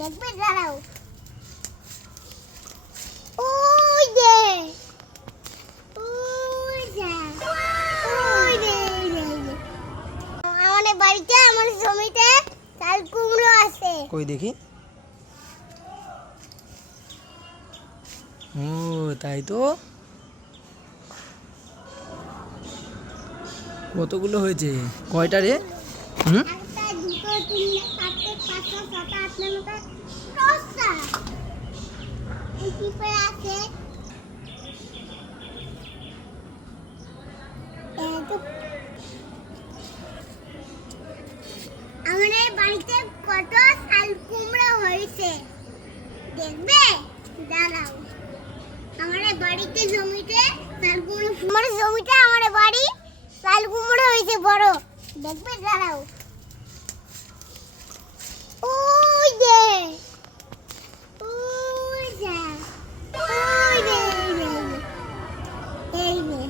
দেখবে দাঁড়াও। ওই যে ওই যে ওই যে আমাদের বাড়িতে আমার জমিতে চাল কুমড়ো আছে। কই দেখি। ও তাই তো, কতগুলো হয়েছে? কয়টা রে? একটা, দুটো, তিনটে, চারটে, পাঁচটা, ছটা, আটটা, নটা, 10টা। এই টিপে আছে। আমাদের বাড়িতে কত চাল কুমড়ো হয়েছে দেখবে দাঁড়াও। আমাদের বাড়িতে জমিতে চাল কুমড়ো, আমার জমিতে আমার বাড়ি চাল কুমড়ো হয়েছে বড়, দেখবে দাঁড়াও। ওই যে ওই যে ওই যে এই যে